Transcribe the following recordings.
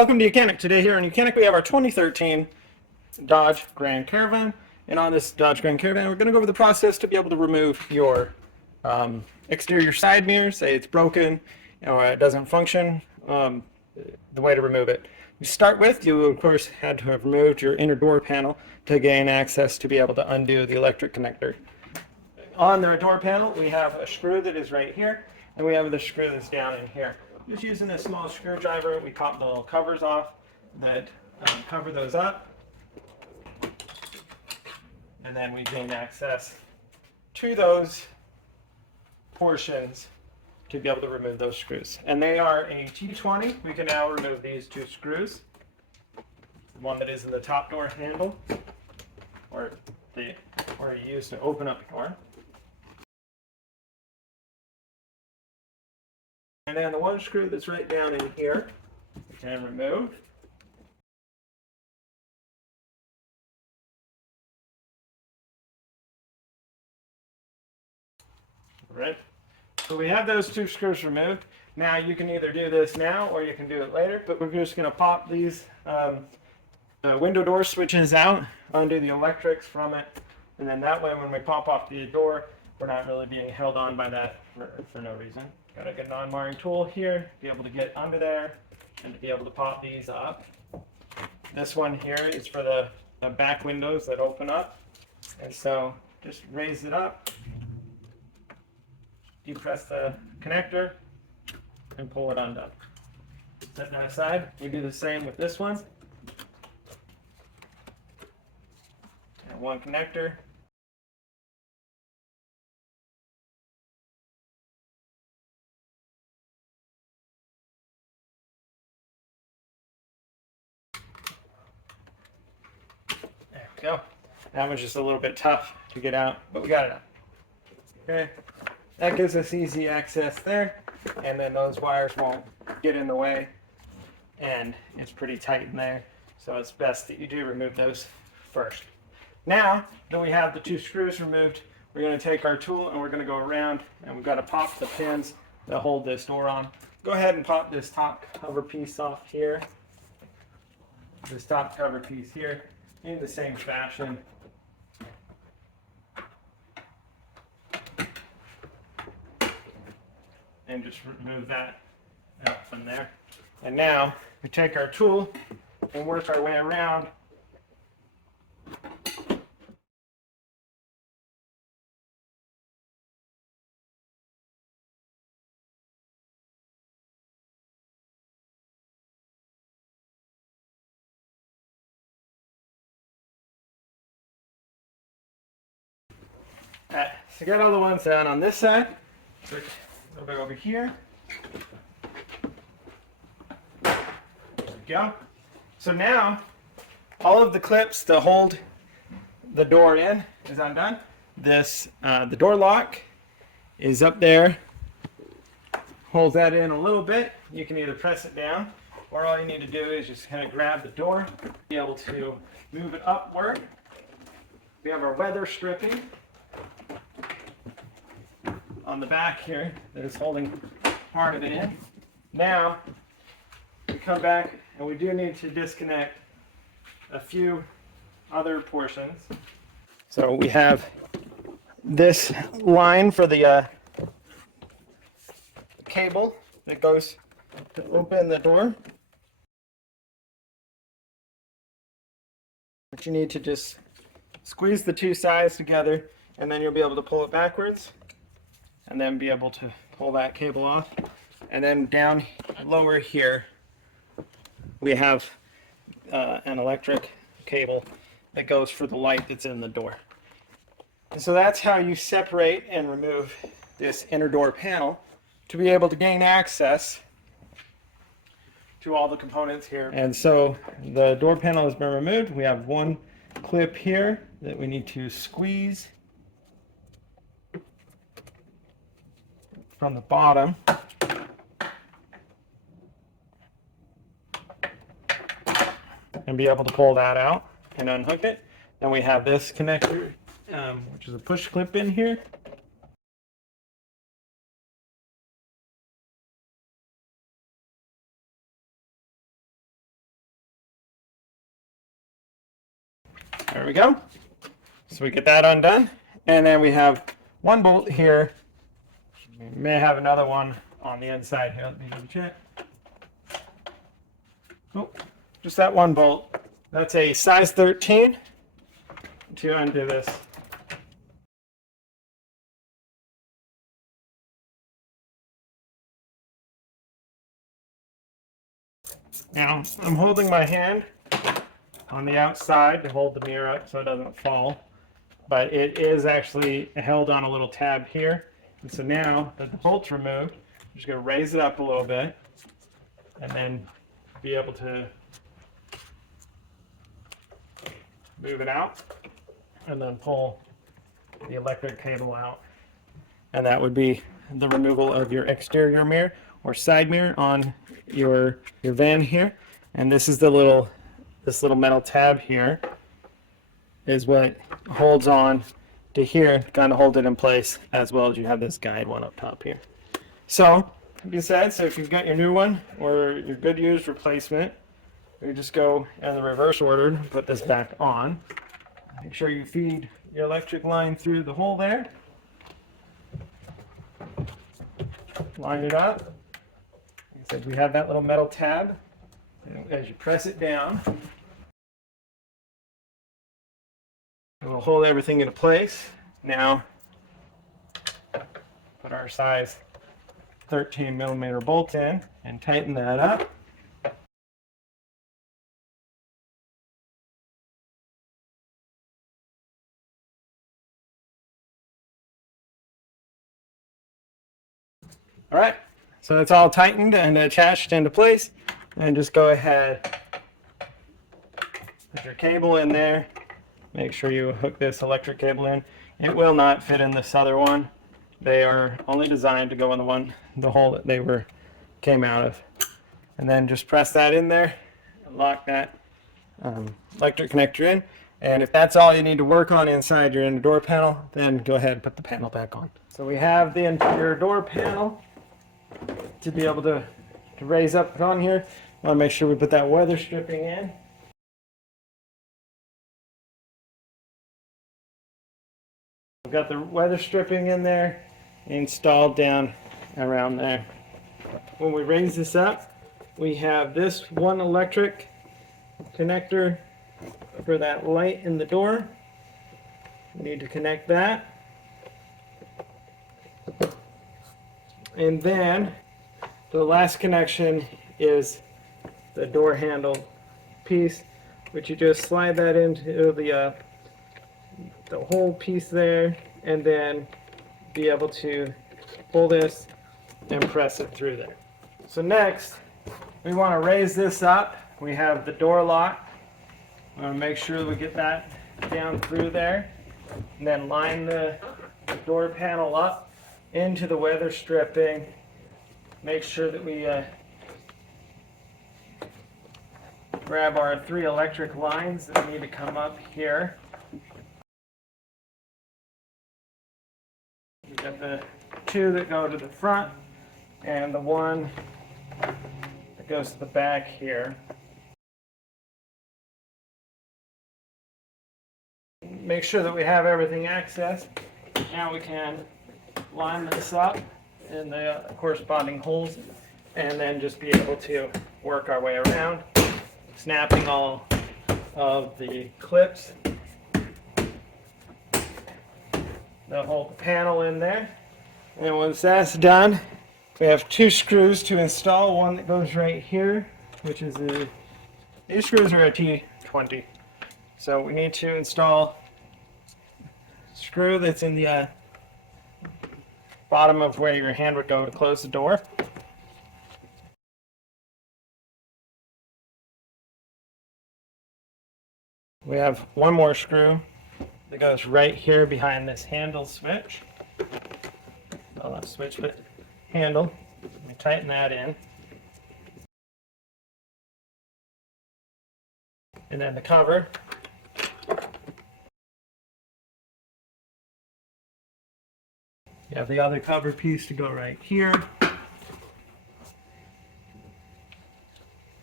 welcome to YOUCANIC. Today here on YOUCANIC we have our 2013 Dodge Grand Caravan. And on this Dodge Grand Caravan we're going to go over the process to be able to remove your exterior side mirror. Say it's broken or it doesn't function, the way to remove it. To start with, you of course had to have removed your inner door panel to gain access to be able to undo the electric connector. On the door panel we have a screw that is right here, and we have the screw that's down in here. Just using a small screwdriver, we pop the little covers off that cover those up, and then we gain access to those portions to be able to remove those screws. And they are a T20. We can now remove these two screws. The one that is in the top door handle, or you use to open up the door. And then the one screw that's right down in here, we can remove. All right. So we have those two screws removed. Now you can either do this now or you can do it later, but we're just going to pop these window door switches out, undo the electrics from it, and then that way when we pop off the door, we're not really being held on by that for no reason. Got a good non-marring tool here to be able to get under there and to be able to pop these up. This one here is for the back windows that open up, and so just raise it up, depress the connector, and pull it undone. Set that aside. We do the same with this one. And one connector. There we go. That was just a little bit tough to get out, but we got it out. Okay. That gives us easy access there, and then those wires won't get in the way, and it's pretty tight in there, so it's best that you do remove those first. Now that we have the two screws removed, we're going to take our tool and we're going to go around, and we've got to pop the pins that hold this door on. Go ahead and pop this top cover piece off here, this top cover piece here, in the same fashion. And just remove that out from there. And now we take our tool and work our way around. So get all the ones down on this side. So a little bit over here. There we go. So now all of the clips that hold the door in is undone. This the door lock is up there. Hold that in a little bit. You can either press it down, or all you need to do is just kind of grab the door, be able to move it upward. We have our weather stripping on the back here that is holding part of it in. Now we come back and we do need to disconnect a few other portions. So we have this line for the cable that goes to open the door. But you need to just squeeze the two sides together, and then you'll be able to pull it backwards, and then be able to pull that cable off. And then down lower here, we have an electric cable that goes for the light that's in the door. And so that's how you separate and remove this inner door panel to be able to gain access to all the components here. And so the door panel has been removed. We have one clip here that we need to squeeze from the bottom. And be able to pull that out and unhook it. Then we have this connector, which is a push clip in here. There we go. So we get that undone. And then we have one bolt here. We may have another one on the inside here. Let me double check. Oh, just that one bolt. That's a size 13 to undo this. Now, I'm holding my hand on the outside to hold the mirror up so it doesn't fall, but it is actually held on a little tab here. And so now that the bolt's removed, I'm just going to raise it up a little bit and then be able to move it out and then pull the electric cable out. And that would be the removal of your exterior mirror or side mirror on your van here. And this is this little metal tab here is what holds on to here to kind of hold it in place, as well as you have this guide one up top here. So like I said, so if you've got your new one or your good used replacement, you just go in the reverse order and put this back on. Make sure you feed your electric line through the hole there. Line it up. Like I said, we have that little metal tab. And as you press it down, it will hold everything into place. Now, put our size 13 millimeter bolt in and tighten that up. All right, so it's all tightened and attached into place. And just go ahead, put your cable in there. Make sure you hook this electric cable in. It will not fit in this other one. They are only designed to go in the hole that they came out of. And then just press that in there and lock that electric connector in. And if that's all you need to work on inside your inner door panel, then go ahead and put the panel back on. So we have the interior door panel to be able to raise up on here. I want to make sure we put that weather stripping in. We've got the weather stripping in there installed down around there. When we raise this up, we have this one electric connector for that light in the door. We need to connect that. And then the last connection is the door handle piece, which you just slide that into the whole piece there, and then be able to pull this and press it through there. So next, we want to raise this up. We have the door lock. We want to make sure we get that down through there, and then line the door panel up into the weather stripping. Make sure that we grab our 3 electric lines that need to come up here. We've got the 2 that go to the front and the 1 that goes to the back here. Make sure that we have everything accessed. Now we can line this up in the corresponding holes and then just be able to work our way around, snapping all of the clips that hold the panel in there. And once that's done, we have 2 screws to install. One that goes right here, which is these screws are a T20. So we need to install a screw that's in the bottom of where your hand would go to close the door. We have one more screw that goes right here behind this handle switch. Well, not switch, but handle. Let me tighten that in. And then the cover. You have the other cover piece to go right here.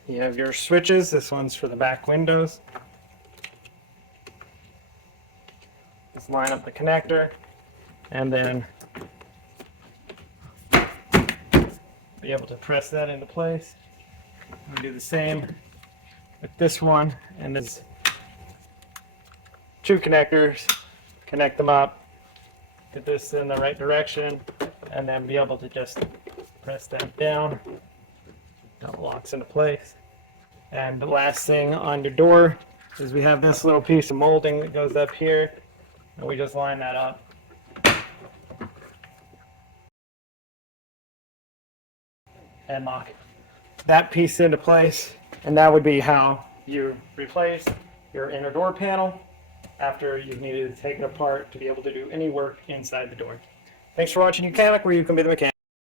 You have your switches. This one's for the back windows. just line up the connector and then be able to press that into place. We do the same with this one, and there's 2 connectors. Connect them up, get this in the right direction, and then be able to just press that down. That locks into place. And the last thing on your door is we have this little piece of molding that goes up here, and we just line that up. And lock that piece into place, and that would be how you replace your inner door panel after you've needed to take it apart to be able to do any work inside the door. Thanks for watching YOUCANIC, where you can be the mechanic.